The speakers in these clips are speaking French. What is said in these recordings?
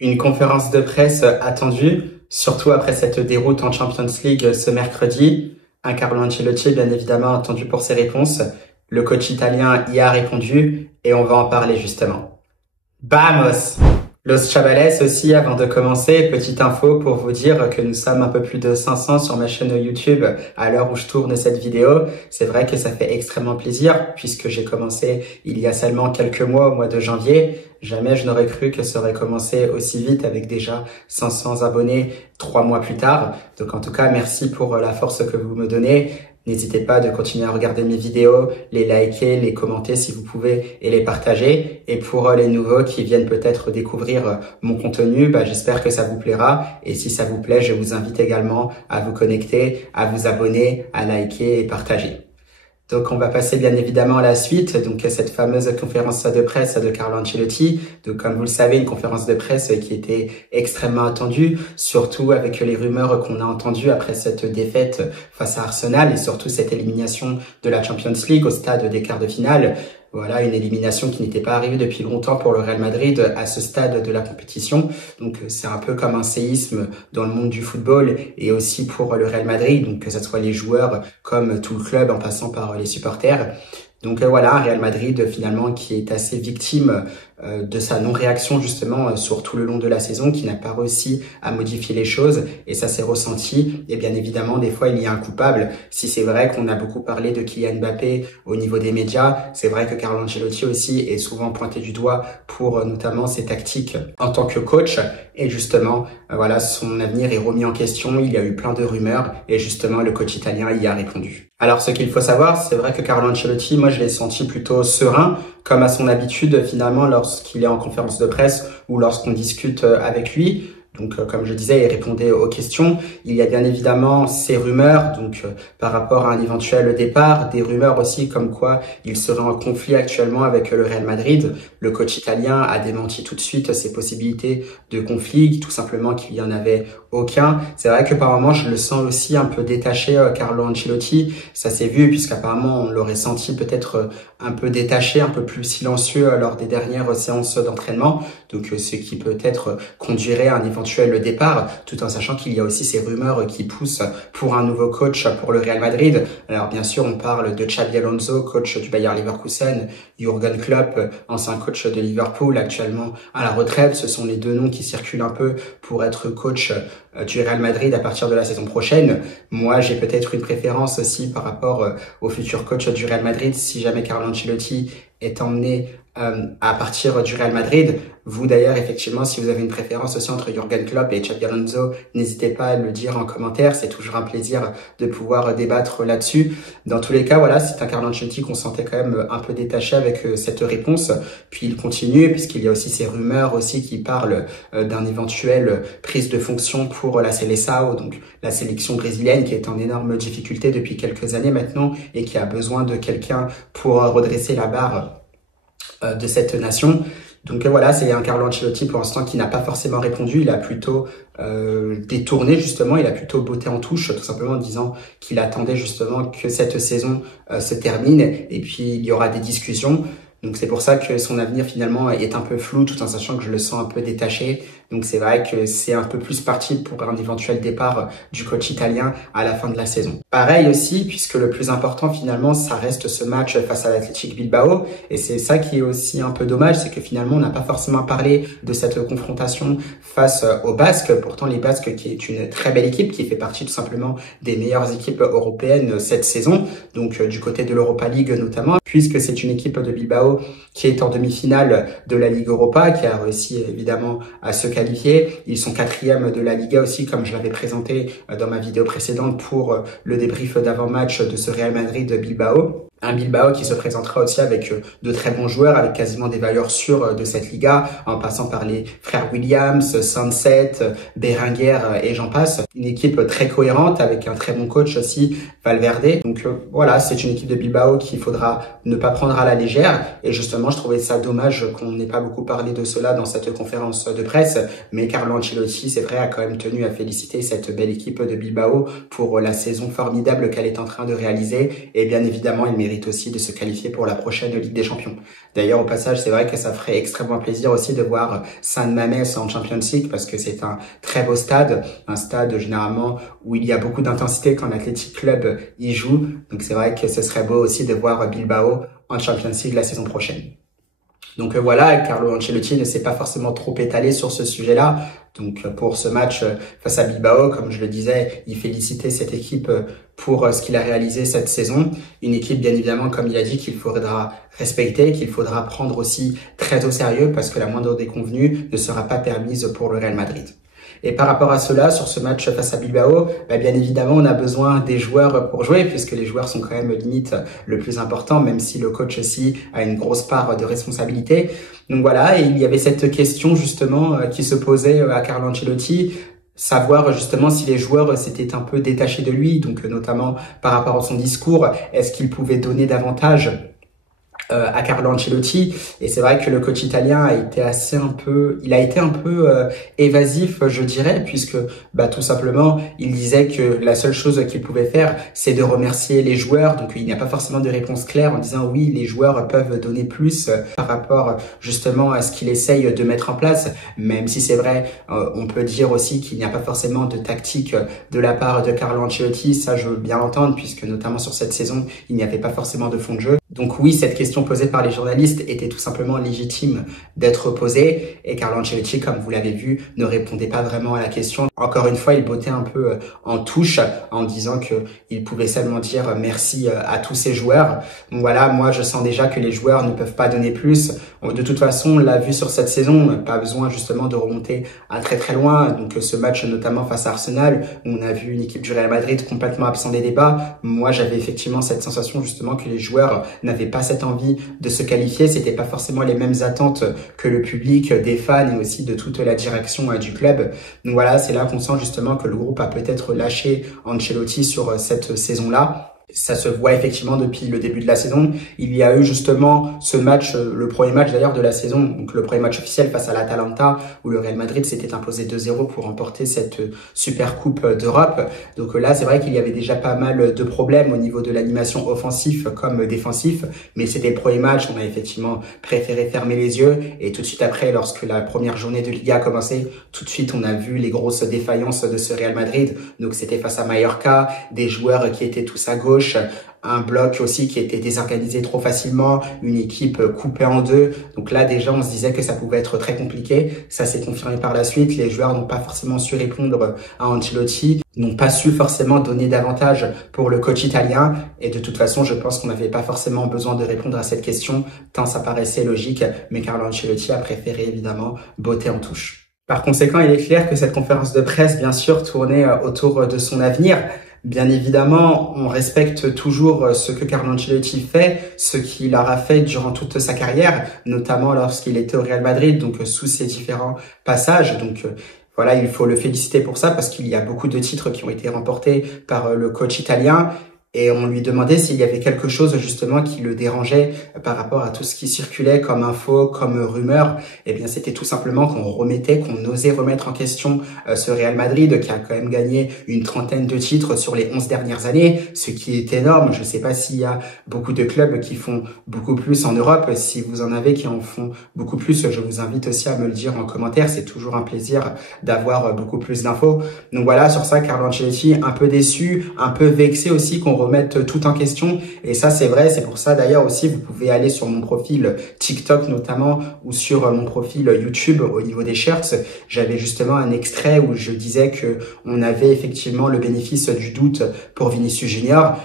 Une conférence de presse attendue, surtout après cette déroute en Champions League ce mercredi. Un Carlo Ancelotti bien évidemment attendu pour ses réponses. Le coach italien y a répondu et on va en parler justement. Vamos! Los Chavales aussi, avant de commencer, petite info pour vous dire que nous sommes un peu plus de 500 sur ma chaîne YouTube à l'heure où je tourne cette vidéo. C'est vrai que ça fait extrêmement plaisir puisque j'ai commencé il y a seulement quelques mois, au mois de janvier. Jamais je n'aurais cru que ça aurait commencé aussi vite avec déjà 500 abonnés 3 mois plus tard. Donc en tout cas, merci pour la force que vous me donnez. N'hésitez pas de continuer à regarder mes vidéos, les liker, les commenter si vous pouvez et les partager. Et pour les nouveaux qui viennent peut-être découvrir mon contenu, j'espère que ça vous plaira. Et si ça vous plaît, je vous invite également à vous connecter, à vous abonner, à liker et partager. Donc, on va passer bien évidemment à la suite. Donc, cette fameuse conférence de presse de Carlo Ancelotti. Donc, comme vous le savez, une conférence de presse qui était extrêmement attendue, surtout avec les rumeurs qu'on a entendues après cette défaite face à Arsenal et surtout cette élimination de la Champions League au stade des quarts de finale. Voilà, une élimination qui n'était pas arrivée depuis longtemps pour le Real Madrid à ce stade de la compétition. Donc, c'est un peu comme un séisme dans le monde du football et aussi pour le Real Madrid, donc que ce soit les joueurs comme tout le club en passant par les supporters. Donc voilà, un Real Madrid finalement qui est assez victime de sa non-réaction justement sur tout le long de la saison, qui n'a pas réussi à modifier les choses et ça s'est ressenti. Et bien évidemment, des fois, il y a un coupable. Si c'est vrai qu'on a beaucoup parlé de Kylian Mbappé au niveau des médias, c'est vrai que Carlo Ancelotti aussi est souvent pointé du doigt pour notamment ses tactiques en tant que coach. Et justement, voilà, son avenir est remis en question. Il y a eu plein de rumeurs et justement, le coach italien y a répondu. Alors, ce qu'il faut savoir, c'est vrai que Carlo Ancelotti, moi, je l'ai senti plutôt serein, comme à son habitude, finalement, lorsqu'il est en conférence de presse ou lorsqu'on discute avec lui. Donc, comme je disais, il répondait aux questions. Il y a bien évidemment ces rumeurs, donc par rapport à un éventuel départ, des rumeurs aussi comme quoi il serait en conflit actuellement avec le Real Madrid. Le coach italien a démenti tout de suite ces possibilités de conflit, tout simplement qu'il n'y en avait aucun. C'est vrai que par moments, je le sens aussi un peu détaché, Carlo Ancelotti. Ça s'est vu puisqu'apparemment, on l'aurait senti peut-être un peu détaché, un peu plus silencieux lors des dernières séances d'entraînement. Donc, ce qui peut-être conduirait à un éventuel départ, tout en sachant qu'il y a aussi ces rumeurs qui poussent pour un nouveau coach pour le Real Madrid. Alors, bien sûr, on parle de Xabi Alonso, coach du Bayer Leverkusen, Jürgen Klopp, ancien coach de Liverpool, actuellement à la retraite. Ce sont les deux noms qui circulent un peu pour être coach du Real Madrid à partir de la saison prochaine. Moi, j'ai peut-être une préférence aussi par rapport au futur coach du Real Madrid, si jamais Carlo Ancelotti est emmené à partir du Real Madrid. Vous d'ailleurs, effectivement, si vous avez une préférence aussi entre Jürgen Klopp et Xabi Alonso, n'hésitez pas à le dire en commentaire. C'est toujours un plaisir de pouvoir débattre là-dessus. Dans tous les cas, voilà, c'est un Carlo Ancelotti qu'on sentait quand même un peu détaché avec cette réponse. Puis il continue, puisqu'il y a aussi ces rumeurs aussi qui parlent d'un éventuel prise de fonction pour la Seleção, donc la sélection brésilienne qui est en énorme difficulté depuis quelques années maintenant et qui a besoin de quelqu'un pour redresser la barre de cette nation. Donc voilà, c'est un Carlo Ancelotti pour l'instant qui n'a pas forcément répondu. Il a plutôt détourné justement, il a plutôt botté en touche tout simplement en disant qu'il attendait justement que cette saison se termine et puis il y aura des discussions. Donc c'est pour ça que son avenir finalement est un peu flou tout en sachant que je le sens un peu détaché. Donc c'est vrai que c'est un peu plus parti pour un éventuel départ du coach italien à la fin de la saison. Pareil aussi, puisque le plus important finalement, ça reste ce match face à l'Athletic Bilbao. Et c'est ça qui est aussi un peu dommage, c'est que finalement on n'a pas forcément parlé de cette confrontation face aux Basques. Pourtant les Basques qui est une très belle équipe, qui fait partie tout simplement des meilleures équipes européennes cette saison. Donc du côté de l'Europa League notamment, puisque c'est une équipe de Bilbao qui est en demi-finale de la Ligue Europa, qui a réussi évidemment à se qualifier. Ils sont 4e de la Liga aussi, comme je l'avais présenté dans ma vidéo précédente pour le débrief d'avant-match de ce Real Madrid Bilbao. Un Bilbao qui se présentera aussi avec de très bons joueurs, avec quasiment des valeurs sûres de cette Liga, en passant par les frères Williams, Sunset, Berenguer et j'en passe. Une équipe très cohérente avec un très bon coach aussi, Valverde. Donc voilà, c'est une équipe de Bilbao qu'il faudra ne pas prendre à la légère. Et justement, je trouvais ça dommage qu'on n'ait pas beaucoup parlé de cela dans cette conférence de presse. Mais Carlo Ancelotti, c'est vrai, a quand même tenu à féliciter cette belle équipe de Bilbao pour la saison formidable qu'elle est en train de réaliser. Et bien évidemment, il mérite mérite aussi de se qualifier pour la prochaine Ligue des Champions. D'ailleurs, au passage, c'est vrai que ça ferait extrêmement plaisir aussi de voir San Mamés en Champions League parce que c'est un très beau stade, un stade généralement où il y a beaucoup d'intensité quand l'Athletic Club y joue. Donc c'est vrai que ce serait beau aussi de voir Bilbao en Champions League la saison prochaine. Donc voilà, Carlo Ancelotti ne s'est pas forcément trop étalé sur ce sujet-là. Donc pour ce match face à Bilbao, comme je le disais, il félicitait cette équipe pour ce qu'il a réalisé cette saison. Une équipe, bien évidemment, comme il a dit, qu'il faudra respecter, qu'il faudra prendre aussi très au sérieux parce que la moindre déconvenue ne sera pas permise pour le Real Madrid. Et par rapport à cela, sur ce match face à Bilbao, bien évidemment, on a besoin des joueurs pour jouer, puisque les joueurs sont quand même limite le plus important, même si le coach aussi a une grosse part de responsabilité. Donc voilà, et il y avait cette question justement qui se posait à Carlo Ancelotti, savoir justement si les joueurs s'étaient un peu détachés de lui, donc notamment par rapport à son discours, est-ce qu'il pouvait donner davantage à Carlo Ancelotti. Et c'est vrai que le coach italien a été un peu évasif, je dirais, puisque tout simplement il disait que la seule chose qu'il pouvait faire, c'est de remercier les joueurs. Donc il n'y a pas forcément de réponse claire en disant oui, les joueurs peuvent donner plus par rapport justement à ce qu'il essaye de mettre en place. Même si c'est vrai, on peut dire aussi qu'il n'y a pas forcément de tactique de la part de Carlo Ancelotti. Ça, je veux bien l'entendre, puisque notamment sur cette saison, il n'y avait pas forcément de fond de jeu. Donc oui, cette question posée par les journalistes était tout simplement légitime d'être posée, et Carlo Ancelotti, comme vous l'avez vu, ne répondait pas vraiment à la question. Encore une fois, il bottait un peu en touche en disant que il pouvait seulement dire merci à tous ses joueurs. Donc voilà, moi je sens déjà que les joueurs ne peuvent pas donner plus. De toute façon, on l'a vu sur cette saison, pas besoin justement de remonter à très très loin. Donc ce match notamment face à Arsenal, où on a vu une équipe du Real Madrid complètement absent des débats. Moi j'avais effectivement cette sensation justement que les joueurs n'avaient pas cette envie de se qualifier, c'était pas forcément les mêmes attentes que le public, des fans et aussi de toute la direction du club. Donc voilà, c'est là qu'on sent justement que le groupe a peut-être lâché Ancelotti sur cette saison-là. Ça se voit effectivement depuis le début de la saison. Il y a eu justement ce match, le premier match d'ailleurs de la saison, donc le premier match officiel face à l'Atalanta, où le Real Madrid s'était imposé 2-0 pour remporter cette super coupe d'Europe. Donc là, c'est vrai qu'il y avait déjà pas mal de problèmes au niveau de l'animation offensif comme défensif, mais c'était le premier match, on a effectivement préféré fermer les yeux, et tout de suite après, lorsque la première journée de Liga a commencé, tout de suite on a vu les grosses défaillances de ce Real Madrid. Donc c'était face à Mallorca, des joueurs qui étaient tous à gauche, un bloc aussi qui était désorganisé trop facilement, une équipe coupée en deux. Donc là, déjà, on se disait que ça pouvait être très compliqué. Ça s'est confirmé par la suite. Les joueurs n'ont pas forcément su répondre à Ancelotti, n'ont pas su forcément donner davantage pour le coach italien. Et de toute façon, je pense qu'on n'avait pas forcément besoin de répondre à cette question, tant ça paraissait logique. Mais Carlo Ancelotti a préféré évidemment botter en touche. Par conséquent, il est clair que cette conférence de presse, bien sûr, tournait autour de son avenir. Bien évidemment, on respecte toujours ce que Carlo Ancelotti fait, ce qu'il aura fait durant toute sa carrière, notamment lorsqu'il était au Real Madrid, donc sous ses différents passages. Donc voilà, il faut le féliciter pour ça parce qu'il y a beaucoup de titres qui ont été remportés par le coach italien. Et on lui demandait s'il y avait quelque chose justement qui le dérangeait par rapport à tout ce qui circulait comme info, comme rumeur. Eh bien, c'était tout simplement qu'on osait remettre en question ce Real Madrid qui a quand même gagné une trentaine de titres sur les 11 dernières années, ce qui est énorme. Je ne sais pas s'il y a beaucoup de clubs qui font beaucoup plus en Europe. Si vous en avez qui en font beaucoup plus, je vous invite aussi à me le dire en commentaire. C'est toujours un plaisir d'avoir beaucoup plus d'infos. Donc voilà, sur ça, Carlo Ancelotti un peu déçu, un peu vexé aussi qu'on remettre tout en question. Et ça, c'est vrai. C'est pour ça, d'ailleurs, aussi, vous pouvez aller sur mon profil TikTok, notamment, ou sur mon profil YouTube au niveau des shirts. J'avais justement un extrait où je disais que on avait effectivement le bénéfice du doute pour Vinicius Junior.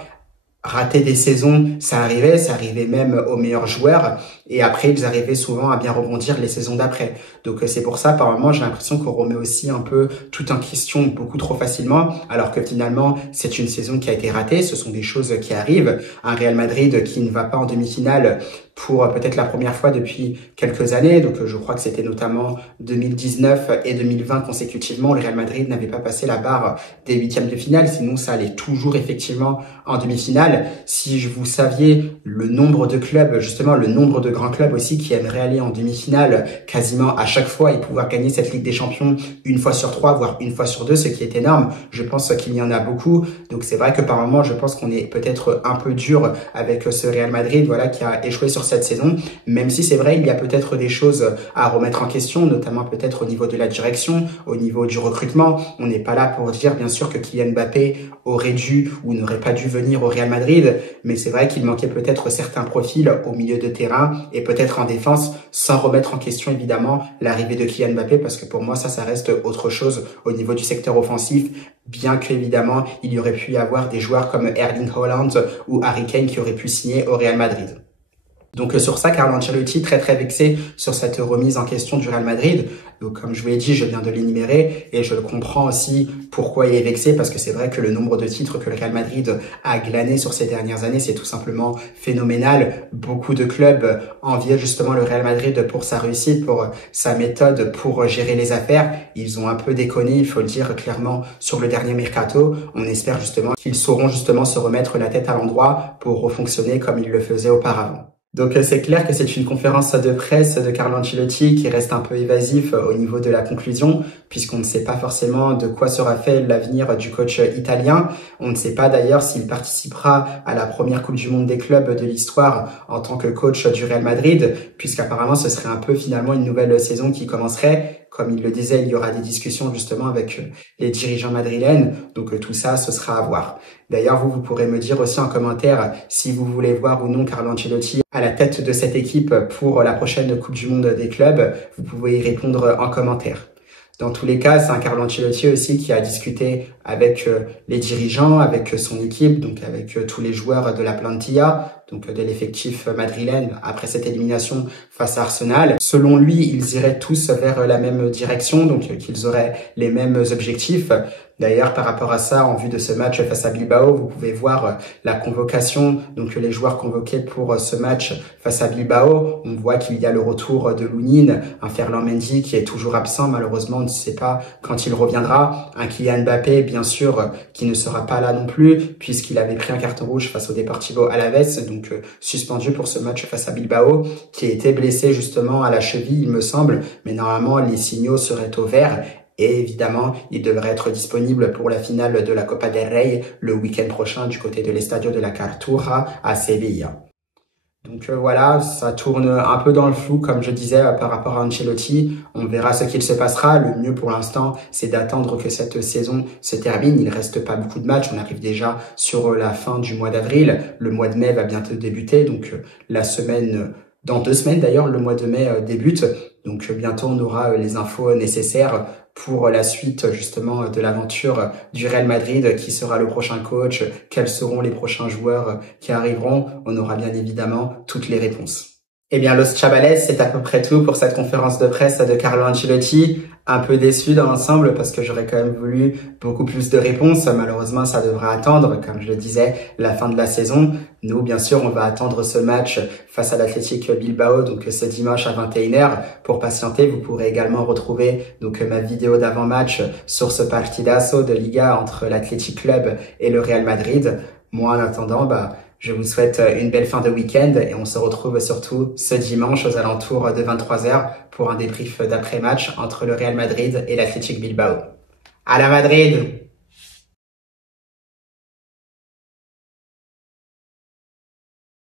Rater des saisons, ça arrivait même aux meilleurs joueurs. Et après, ils arrivaient souvent à bien rebondir les saisons d'après. Donc c'est pour ça, par moment, j'ai l'impression qu'on remet aussi un peu tout en question beaucoup trop facilement, alors que finalement, c'est une saison qui a été ratée. Ce sont des choses qui arrivent. Un Real Madrid qui ne va pas en demi-finale pour peut-être la première fois depuis quelques années. Donc je crois que c'était notamment 2019 et 2020 consécutivement. Le Real Madrid n'avait pas passé la barre des huitièmes de finale. Sinon, ça allait toujours effectivement en demi-finale. Si vous saviez le nombre de clubs, justement le nombre de grands clubs aussi qui aimeraient aller en demi-finale quasiment à chaque fois et pouvoir gagner cette Ligue des Champions une fois sur 3, voire une fois sur 2, ce qui est énorme. Je pense qu'il y en a beaucoup. Donc c'est vrai que par moment, je pense qu'on est peut-être un peu dur avec ce Real Madrid, voilà, qui a échoué sur cette saison. Même si c'est vrai, il y a peut-être des choses à remettre en question, notamment peut-être au niveau de la direction, au niveau du recrutement. On n'est pas là pour dire, bien sûr, que Kylian Mbappé aurait dû ou n'aurait pas dû venir au Real Madrid, mais c'est vrai qu'il manquait peut-être certains profils au milieu de terrain et peut-être en défense, sans remettre en question évidemment l'arrivée de Kylian Mbappé, parce que pour moi ça reste autre chose au niveau du secteur offensif, bien qu'évidemment il y aurait pu y avoir des joueurs comme Erling Haaland ou Harry Kane qui auraient pu signer au Real Madrid. Donc sur ça, Carlo Ancelotti très vexé sur cette remise en question du Real Madrid. Donc comme je vous l'ai dit, je viens de l'énumérer et je le comprends aussi pourquoi il est vexé, parce que c'est vrai que le nombre de titres que le Real Madrid a glané sur ces dernières années, c'est tout simplement phénoménal. Beaucoup de clubs enviaient justement le Real Madrid pour sa réussite, pour sa méthode, pour gérer les affaires. Ils ont un peu déconné, il faut le dire clairement, sur le dernier mercato. On espère justement qu'ils sauront justement se remettre la tête à l'endroit pour refonctionner comme ils le faisaient auparavant. Donc c'est clair que c'est une conférence de presse de Carlo Ancelotti qui reste un peu évasif au niveau de la conclusion, puisqu'on ne sait pas forcément de quoi sera fait l'avenir du coach italien. On ne sait pas d'ailleurs s'il participera à la première Coupe du Monde des clubs de l'histoire en tant que coach du Real Madrid, puisqu'apparemment ce serait un peu finalement une nouvelle saison qui commencerait. Comme il le disait, il y aura des discussions justement avec les dirigeants madrilènes. Donc tout ça, ce sera à voir. D'ailleurs, vous pourrez me dire aussi en commentaire si vous voulez voir ou non Carlo Ancelotti à la tête de cette équipe pour la prochaine Coupe du Monde des clubs. Vous pouvez y répondre en commentaire. Dans tous les cas, c'est un Carlo Ancelotti aussi qui a discuté avec les dirigeants, avec son équipe, donc avec tous les joueurs de la plantilla, donc de l'effectif madrilène après cette élimination face à Arsenal. Selon lui, ils iraient tous vers la même direction, donc qu'ils auraient les mêmes objectifs. D'ailleurs, par rapport à ça, en vue de ce match face à Bilbao, vous pouvez voir la convocation, donc les joueurs convoqués pour ce match face à Bilbao. On voit qu'il y a le retour de Lunin, un Ferland Mendy qui est toujours absent, malheureusement, on ne sait pas quand il reviendra. Un Kylian Mbappé, bien sûr, qui ne sera pas là non plus, puisqu'il avait pris un carton rouge face au Deportivo Alavés, donc suspendu pour ce match face à Bilbao, qui a été blessé justement à la cheville, il me semble, mais normalement, les signaux seraient au vert. Et évidemment, il devrait être disponible pour la finale de la Copa del Rey le week-end prochain du côté de l'Estadio de la Cartuja à Sevilla. Donc voilà, ça tourne un peu dans le flou, comme je disais, par rapport à Ancelotti. On verra ce qu'il se passera. Le mieux pour l'instant, c'est d'attendre que cette saison se termine. Il reste pas beaucoup de matchs. On arrive déjà sur la fin du mois d'avril. Le mois de mai va bientôt débuter. Donc la semaine, dans 2 semaines d'ailleurs, le mois de mai débute. Donc bientôt, on aura les infos nécessaires pour la suite justement de l'aventure du Real Madrid. Qui sera le prochain coach? Quels seront les prochains joueurs qui arriveront? On aura bien évidemment toutes les réponses. Eh bien, Los Chavales, c'est à peu près tout pour cette conférence de presse de Carlo Ancelotti. Un peu déçu dans l'ensemble parce que j'aurais quand même voulu beaucoup plus de réponses. Malheureusement, ça devra attendre, comme je le disais, la fin de la saison. Nous, bien sûr, on va attendre ce match face à l'Athletic Bilbao, donc ce dimanche à 21h. Pour patienter, vous pourrez également retrouver donc ma vidéo d'avant-match sur ce partidazo de Liga entre l'Athletic Club et le Real Madrid. Moi, en attendant, je vous souhaite une belle fin de week-end et on se retrouve surtout ce dimanche aux alentours de 23h pour un débrief d'après-match entre le Real Madrid et l'Athletic Bilbao. À la Madrid!